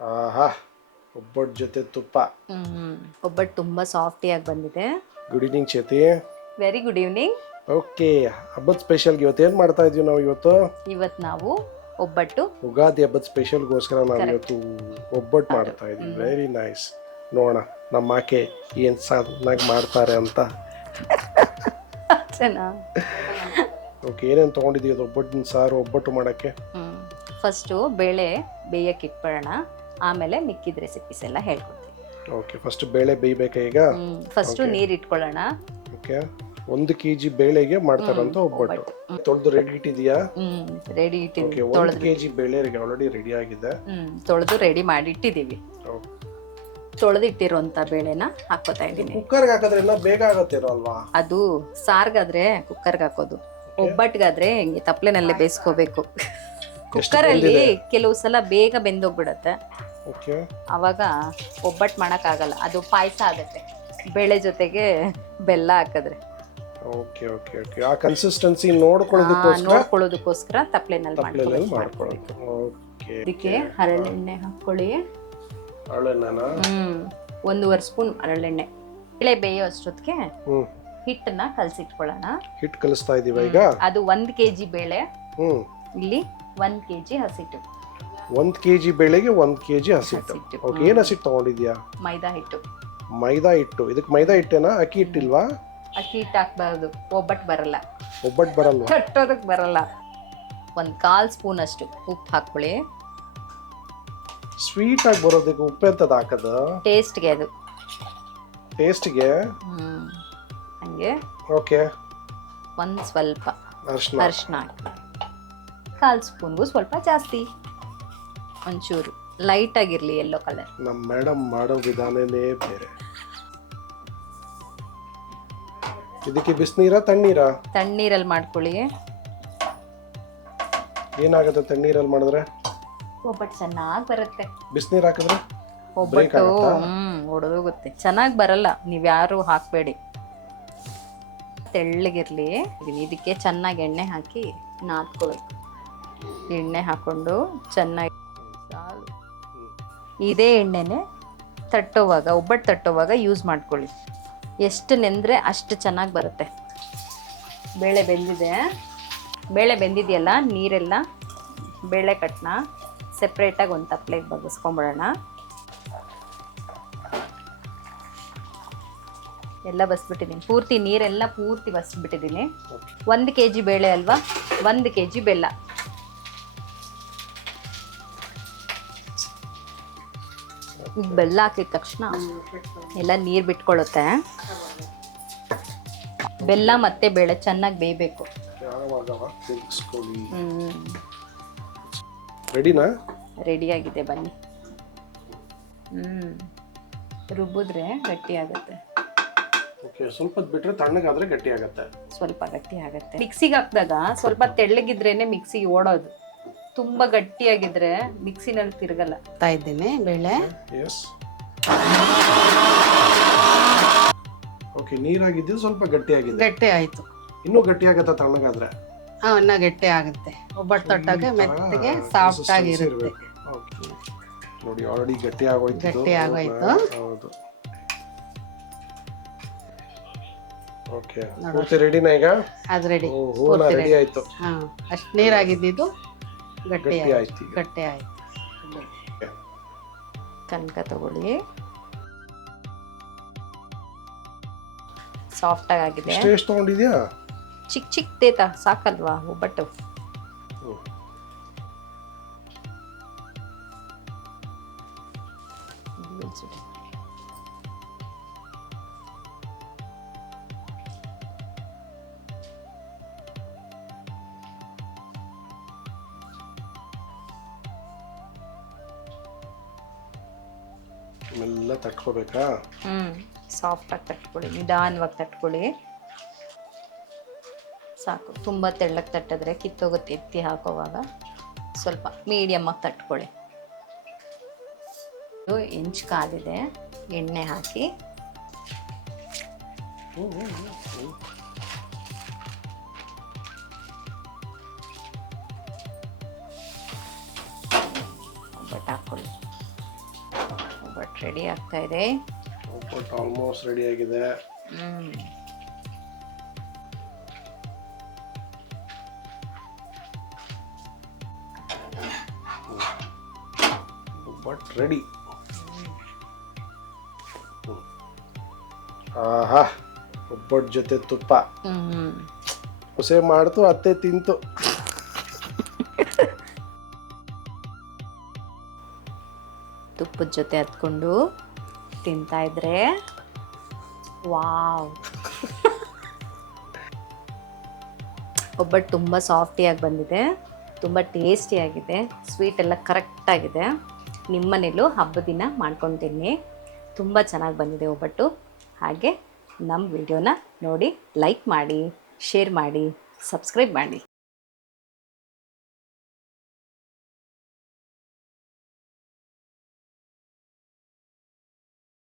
ಆಹಾ, ಒಬ್ಬಟ್ಟು ಜೊತೆ ತುಪ್ಪ. ಒಬ್ಬಟ್ಟು ತುಂಬ ಸಾಫ್ಟಿಯಾಗಿ ಬಂದಿದೆ. Good evening Chethi. Very good evening. Okay, ಹಬ್ಬದ ಸ್ಪೆಷಲ್ಗೆ ಇವತ್ತು ಏನು ಮಾಡ್ತಾ ಇದೀವಿ ನಾವು? ಇವತ್ತು ನಾವು ಒಬ್ಬಟ್ಟು, ಉಗಾದಿ ಹಬ್ಬದ ಸ್ಪೆಷಲ್ಗೋಸ್ಕರ ನಾವು ಇವತ್ತು ಒಬ್ಬಟ್ಟು ಮಾಡ್ತಾ ಇದೀವಿ. Very nice. ನೋಡೋಣ ನಮ್ಮ ಆಕೆ ಏನು ಚೆನ್ನಾಗಿ ಮಾಡ್ತಾರೆ ಅಂತ. ಓಕೆ, ಏನೇನು ತೊಗೊಂಡಿದ್ದೀವಿ ಅದು ಒಬ್ಬಟ್ಟಿನ ಸಾರು ಒಬ್ಬಟ್ಟು ಮಾಡೋಕ್ಕೆ? ಫಸ್ಟು ಬೇಳೆ ಬೇಯಕ್ಕೆ ಇಟ್ಬಿಡೋಣ, ಆಮೇಲೆ ಮಿಕ್ಕಿದ ರೆಸಿಪೀಸ್ ಎಲ್ಲ ಹೇಳ್ಕೊಡ್ತೀವಿ. ಓಕೆ, ಫಸ್ಟ್ ಬೇಳೆ ಬೇಯಬೇಕಾ ಈಗ? ಫಸ್ಟು ನೀರು ಇಟ್ಕೊಳ್ಳೋಣ. ಓಕೆ, 1 kg ಬೇಳೆಗೆ ಮಾಡ್ತಾರಂತ ಒಬ್ಬಟ್ಟು. ತೊಳೆದು ರೆಡಿ ಇಟ್ಟಿದೆಯಾ? ರೆಡಿ ಇಟ್ಟಿದ್ದೀವಿ. 1 kg ಬೇಳೆಗೆ ಆಲ್ರೆಡಿ ರೆಡಿ ಆಗಿದೆ. ತೊಳೆದು ರೆಡಿ ಮಾಡಿ ಇಟ್ಟಿದ್ದೀವಿ. ತೊಳೆದಿಟ್ಟಿರೋಂಥ ಬೇಳೆನ ಹಾಕೋತಾ ಇದ್ದೀನಿ. ಕುಕ್ಕರ್ಗೆ ಹಾಕಿದ್ರೆ ಎಲ್ಲ ಬೇಗ ಆಗುತ್ತೇನೋ ಅಲ್ವಾ? ಅದು ಸಾರ್ಗಾದ್ರೆ ಕುಕ್ಕರ್ಗೆ ಹಾಕೋದು, ಒಬ್ಬಟ್ಟಿಗಾದ್ರೆ ಹಿಂಗೆ ತಪ್ಪಲೆನಲ್ಲೇ ಬೇಯಿಸ್ಕೋಬೇಕು. ಕುಕ್ಕರಲ್ಲಿ ಕೆಲವು ಸಲ ಬೇಗ ಬೆಂದೋಗ್ಬಿಡತ್ತೆ, ಅವಾಗ ಒಬ್ಬಟ್ಟು ಮಾಡೋಕ್ಕಾಗಲ್ಲ. ಅದು ಪಾಯಸ ಆಗುತ್ತೆ ಬೇಳೆ ಜೊತೆಗೆ ಬೆಲ್ಲ ಹಾಕಿದ್ರೆ. ಓಕೆ ಓಕೆ ಓಕೆ, ಆ ಕನ್ಸಿಸ್ಟೆನ್ಸಿ ನೋಡ್ಕೊಳ್ಳೋದಕ್ಕೋಸ್ಕರ ತಪ್ಪಲೆನಲ್ಲಿ ಮಾಡ್ಕೊಳ್ಳೋದು. ಓಕೆ, ಇದಕ್ಕೆ ಹರಳೆಣ್ಣೆ ಹಾಕೊಳ್ಳಿ. ಹರಳೆಣ್ಣೆನ 1.5 ಸ್ಪೂನ್ ಹರಳೆಣ್ಣೆ. ಬೇಳೆ ಬೇಯೋ ಅಷ್ಟೊತ್ತಿಗೆ ಹಿಟ್ಟನ್ನ ಕಲಸಿಟ್ಕೊಳ್ಳೋಣ. ಹಿಟ್ಟು ಕಲಿಸ್ತಾ ಇದೀವಿ ಈಗ. ಅದು 1 kg ಬೇಳೆ, ಇಲ್ಲಿ 1 kg ಹಸಿಟ್ಟು. 1 kg ಬೇಳೆಗೆ 1 kg ಹಸಿಟ್ಟು. ಓಕೆ, ಏನು ಹಸಿಟ್ಟು ತಗೊಂಡಿದ್ಯಾ? ಮೈದಾ ಹಿಟ್ಟು. ಮೈದಾ ಹಿಟ್ಟು. ಇದಕ್ಕೆ ಮೈದಾ ಹಿಟ್ಟೇನಾ? ಅಕ್ಕಿ ಹಿಟ್ಟಿಲ್ವಾ? ಅಕ್ಕಿ ಹಿಟ್ಟು ಹಾಕ್ಬಾರ್ದು, ಒಬ್ಬಟ್ಟು ಬರಲ್ಲ. ಒಬ್ಬಟ್ಟು ಬರಲ್ವಾ? ಕಟ್ಟೋದಕ್ಕೆ ಬರಲ್ಲ. 1/4 ಸ್ಪೂನ್ ಅಷ್ಟು ಉಪ್ಪು ಹಾಕೊಳ್ಳಿ. ಸ್ವೀಟ್ ಆಗಿ ಬರೋದಕ್ಕೆ ಉಪ್ಪು ಎಂತದ ಹಾಕದ? ಟೇಸ್ಟ್ಗೆ. ಅದು ಟೇಸ್ಟ್ಗೆ ಹಂಗೆ. ಓಕೆ, ಒಂದು ಸ್ವಲ್ಪ ಅರಿಶಿನ ಹಾಕಿ. 1/4 ಸ್ಪೂನ್ಗೂ ಸ್ವಲ್ಪ ಜಾಸ್ತಿ, ಒಂಚೂರು ಲೈಟ್ ಆಗಿರ್ಲಿ ಯೆಲ್ಲೋ ಕಲರ್. ನಮ್ಮ ಮೇಡಮ್ ಮಾಡೋ ವಿಧಾನನೇ ಬೇರೆ. ಇದಕ್ಕೆ ಬಿಸಿನೀರಾ ತಣ್ಣೀರಾ? ತಣ್ಣೀರಲ್ಲಿ ಮಾಡ್ಕೊಳ್ಳಿ. ಏನಾಗುತ್ತೆ ತಣ್ಣೀರಲ್ಲಿ ಮಾಡಿದ್ರೆ? ಒಬ್ಬಟ್ಟು ಚೆನ್ನಾಗಿ ಬರುತ್ತೆ. ಬಿಸಿನೀರು ಹಾಕಿದ್ರೆ ಒಬ್ಬಟ್ಟು ಒಡೆದೋಗುತ್ತೆ, ಚೆನ್ನಾಗಿ ಬರಲ್ಲ. ನೀವ್ಯಾರು ಹಾಕಬೇಡಿ, ತೆಳ್ಳಗಿರ್ಲಿ. ಇದಕ್ಕೆ ಚೆನ್ನಾಗಿ ಎಣ್ಣೆ ಹಾಕಿ ನಾದ್ಕೋಬೇಕು. ಎಣ್ಣೆ ಹಾಕೊಂಡು ಚೆನ್ನಾಗಿ ಇದೇ ಎಣ್ಣೆನೆ ತಟ್ಟೋವಾಗ, ಒಬ್ಬಟ್ಟು ತಟ್ಟೋವಾಗ ಯೂಸ್ ಮಾಡ್ಕೊಳ್ಳಿ. ಎಷ್ಟು ನೆಂದರೆ ಅಷ್ಟು ಚೆನ್ನಾಗಿ ಬರುತ್ತೆ. ಬೇಳೆ ಬೆಂದಿದೆ. ಬೇಳೆ ಬೆಂದಿದೆಯಲ್ಲ, ನೀರೆಲ್ಲ ಬೇಳೆ ಕಟ್ಟನ ಸೆಪ್ರೇಟಾಗಿ ಒಂದು ತಪ್ಪಲೆಗೆ ಬಗ್ಗಿಸ್ಕೊಂಬಿಡೋಣ. ಎಲ್ಲ ಬಸ್ಬಿಟ್ಟಿದ್ದೀನಿ, ಪೂರ್ತಿ ನೀರೆಲ್ಲ ಪೂರ್ತಿ ಬಸ್ಬಿಟ್ಟಿದ್ದೀನಿ. 1 kg ಬೇಳೆ ಅಲ್ವಾ, 1 kg ಬೆಲ್ಲ. ಈಗ ಬೆಲ್ಲ ಹಾಕಿದ ತಕ್ಷಣ ಎಲ್ಲ ನೀರು ಬಿಟ್ಕೊಳ್ಳುತ್ತೆ. ಬೆಲ್ಲ ಮತ್ತೆ ಬೇಳೆ ಚೆನ್ನಾಗಿ ಬೇಯಬೇಕು. ರೆಡಿನಾ? ರೆಡಿ ಆಗಿದೆ, ಬನ್ನಿ. ರುಬ್ಬಿದ್ರೆ ಗಟ್ಟಿ ಆಗುತ್ತೆ. ಓಕೆ, ಸ್ವಲ್ಪ ಬಿಟ್ರೆ ತಣ್ಣಗಾದ್ರೆ ಗಟ್ಟಿ ಆಗುತ್ತೆ. ಸ್ವಲ್ಪ ಗಟ್ಟಿ ಆಗುತ್ತೆ. ಮಿಕ್ಸಿಗೆ ಹಾಕಿದಾಗ ಸ್ವಲ್ಪ ತೆಳ್ಳಗಿದ್ರೇನೆ ಮಿಕ್ಸಿಗೆ ಓಡೋದು. ತುಂಬಾ ಗಟ್ಟಿಯಾಗಿದ್ರೆ ಮಿಕ್ಸಿನಲ್ಲಿ ತಿರುಗಲ್ಲ. ಹಾಕ್ತಾ ಇದ್ದೇನೆ ಬೇಳೆ. ಎಸ್. ಓಕೆ, ನೀರಾಗಿದ್ದು ಸ್ವಲ್ಪ ಗಟ್ಟಿ ಆಗಿದೆ. ಗಟ್ಟಿ ಆಯ್ತು. ಇನ್ನೂ ಗಟ್ಟಿ ಆಗತ್ತಾ ತಣ್ಣಗಾದ್ರೆ? ಇನ್ನ ಗಟ್ಟಿ ಆಗುತ್ತೆ. ಒಬ್ಬಟ್ಟು ತೊಟ್ಟಾಗ ಮೆತ್ತಗೆ ಸಾಫ್ಟ್ ಆಗಿರುತ್ತೆ. ನೋಡಿ, ಆಲ್ರೆಡಿ ಗಟ್ಟಿ ಆಗೋಯ್ತು. ಗಟ್ಟಿ ಆಗೋಯ್ತು. ಹೌದು. ಓಕೆ, ಪೂರ್ತಿ ರೆಡಿನಾ ಈಗ? ಅದು ರೆಡಿ. ರೆಡಿ ಆಯ್ತು. ಅಷ್ಟು ನೀರಾಗಿದ್ದು ಗಟ್ಟಿ ಆಯ್ತು. ಗಟ್ಟಿ ಆಯ್ತು. ಕನಕ ತಗೊಳ್ಳಿ. ಸಾಫ್ಟ್ ಆಗಿದೆ. ಎಷ್ಟು ತಗೊಂಡಿದ್ಯಾ? ಚಿಕ್ಕ ಚಿಕ್ಕದೇತಾ ಸಾಕಲ್ವಾ ಒಬ್ಬಟ್ಟು? ಎಲ್ಲ ತಟ್ಕೋಬೇಕಾ? ಸಾಫ್ಟ್ ಆಗಿ ತಟ್ಕೊಳ್ಳಿ, ನಿಧಾನವಾಗಿ ತಟ್ಕೊಳ್ಳಿ. ಸಾಕು. ತುಂಬ ತೆಳ್ಳಗೆ ತಟ್ಟಿದ್ರೆ ಕಿತ್ತೋಗುತ್ತೆ. ಎತ್ತಿ ಹಾಕೋವಾಗ ಸ್ವಲ್ಪ ಮೀಡಿಯಮ್ ಆಗಿ ತಟ್ಕೊಳ್ಳಿ. ಹೆಂಚು ಕಾದಿದೆ, ಎಣ್ಣೆ ಹಾಕಿ ಒಬ್ಬಟ್ಟು ಹಾಕ್ಕೊಳ್ಳಿ. ರೆಡಿ ಆಗ್ತಾ ಇದೆ. ಒಬ್ಬಟ್ಟು ಆಲ್ಮೋಸ್ಟ್ ರೆಡಿ ಆಗಿದೆ. ಒಬ್ಬಟ್ಟು ರೆಡಿ. ಆಹಾ, ಒಬ್ಬಟ್ಟು ಜೊತೆ ತುಪ್ಪ ಹೊಸೆ ಮಾಡ್ತು, ಅತ್ತೆ ತಿಂತು. ತುಪ್ಪದ ಜೊತೆ ಹತ್ಕೊಂಡು ತಿಂತಾ ಇದ್ರೆ ವಾವ್. ಒಬ್ಬಟ್ಟು ತುಂಬ ಸಾಫ್ಟಿಯಾಗಿ ಬಂದಿದೆ, ತುಂಬ ಟೇಸ್ಟಿಯಾಗಿದೆ, ಸ್ವೀಟ್ ಎಲ್ಲ ಕರೆಕ್ಟಾಗಿದೆ. ನಿಮ್ಮನೇಲೂ ಹಬ್ಬದ ದಿನ ಮಾಡ್ಕೊಂಡು ತಿನ್ನಿ, ತುಂಬ ಚೆನ್ನಾಗಿ ಬಂದಿದೆ ಒಬ್ಬಟ್ಟು. ಹಾಗೆ ನಮ್ಮ ವಿಡಿಯೋನ ನೋಡಿ ಲೈಕ್ ಮಾಡಿ, ಶೇರ್ ಮಾಡಿ, ಸಬ್ಸ್ಕ್ರೈಬ್ ಮಾಡಿ.